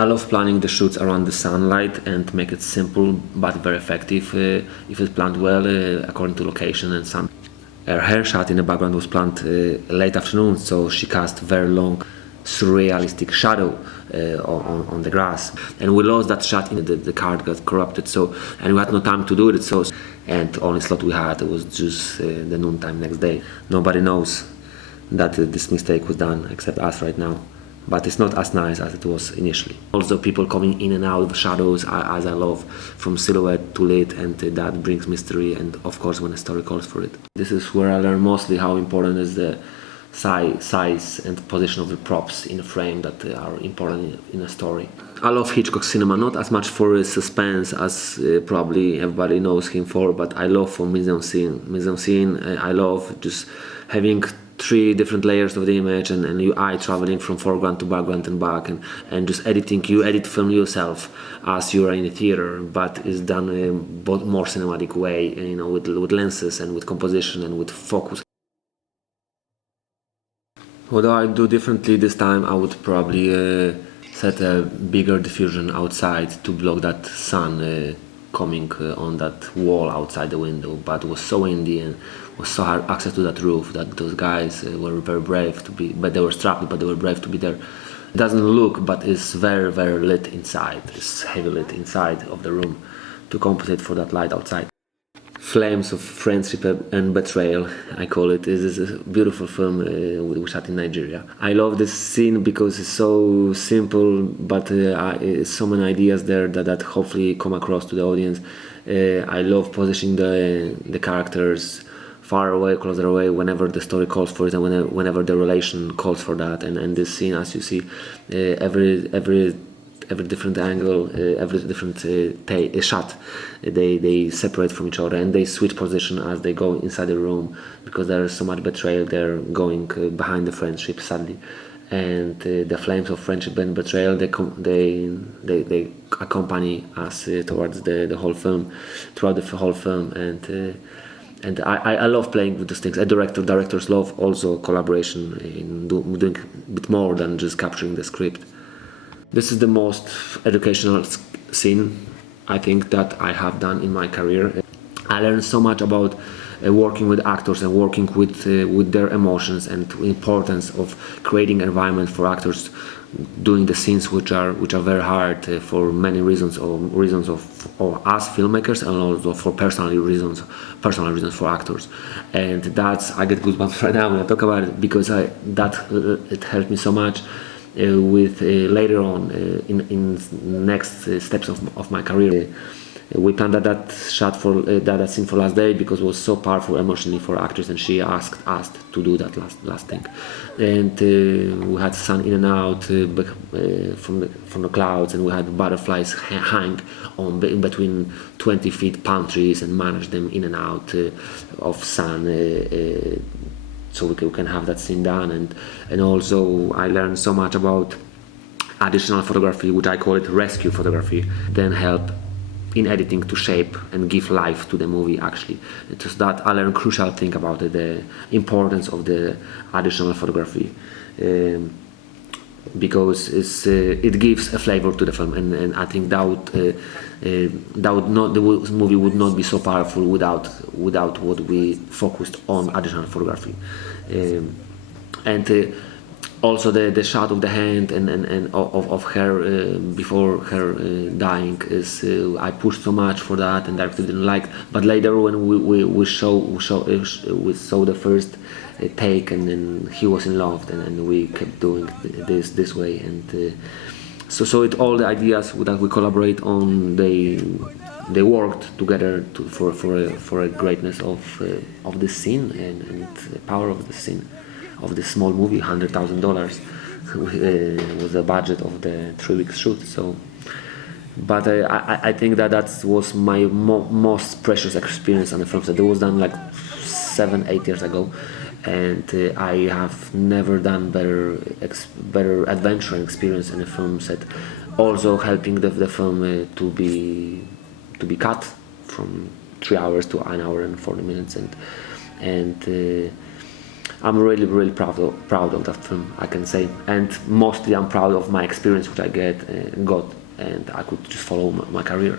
I love planning the shoots around the sunlight and make it simple but very effective if it's planned well according to location and sun. Her hair shot in the background was planned late afternoon, so she cast very long, surrealistic shadow on the grass. And we lost that shot in the card got corrupted, so and we had no time to do it. So and only slot we had was just the noontime next day. Nobody knows that this mistake was done except us right now. But it's not as nice as it was initially. Also people coming in and out of shadows as I love, from silhouette to lit, and that brings mystery and of course when a story calls for it. This is where I learn mostly how important is the size and position of the props in a frame that are important in a story. I love Hitchcock cinema, not as much for his suspense as probably everybody knows him for, but I love for mise-en-scene. Mise-en-scene, I love just having 3 different layers of the image and your eye traveling from foreground to background and back and just editing. You edit film yourself as you are in a theater, but it's done in a more cinematic way, you know, with lenses and with composition and with focus. What do I do differently this time? I would probably set a bigger diffusion outside to block that sun coming on that wall outside the window, but it was so windy and was so hard access to that roof that those guys were very brave to be, but they were strapped, but they were brave to be there. It doesn't look, but it's very, very lit inside. It's heavy lit inside of the room to compensate for that light outside. Flames of Friendship and Betrayal, I call it. This is a beautiful film we shot in Nigeria. I love this scene because it's so simple, but so many ideas there that hopefully come across to the audience. I love positioning the characters far away, closer away, whenever the story calls for it and whenever the relation calls for that. And this scene, as you see, every different angle, every different shot, they separate from each other and they switch position as they go inside the room because there is so much betrayal there going behind the friendship, sadly. And the flames of friendship and betrayal, they accompany us towards the whole film, throughout the whole film. And I love playing with those things. Directors love also collaboration in doing a bit more than just capturing the script. This is the most educational scene I think that I have done in my career. I learned so much about working with actors and working with their emotions and the importance of creating environment for actors doing the scenes which are very hard for many reasons, or reasons of us filmmakers, and also for personal reasons for actors. And that's, I get goosebumps right now when I talk about it, because it helped me so much with later on in next steps of my career. We planned that shot for that scene for last day because it was so powerful emotionally for actors, and she asked us to do that last thing. And we had sun in and out from the clouds, and we had butterflies hang on in between 20 feet palm trees and manage them in and out of sun. So we can have that scene done, and also I learned so much about additional photography, which I call it rescue photography, then help in editing to shape and give life to the movie. Actually, it's just that I learned crucial thing about it, the importance of the additional photography, because it gives a flavor to the film, and I think the movie would not be so powerful without what we focused on additional photography. And also the shot of the hand and of her before her dying is I pushed so much for that, and director didn't like. But later when we saw the first take, and then he was in love, and we kept doing this way, and so all the ideas that we collaborate on, they worked together for a greatness of this scene and the power of the scene of this small movie. $100,000 was the budget of the 3 weeks shoot. So, but I think that was my most precious experience on the film set. It was done like 7-8 years ago, and I have never done better adventure and experience in a film set. Also helping the film to be cut from 3 hours to 1 hour and 40 minutes, and I'm really proud of that film, I can say, and mostly I'm proud of my experience which I got, and I could just follow my career.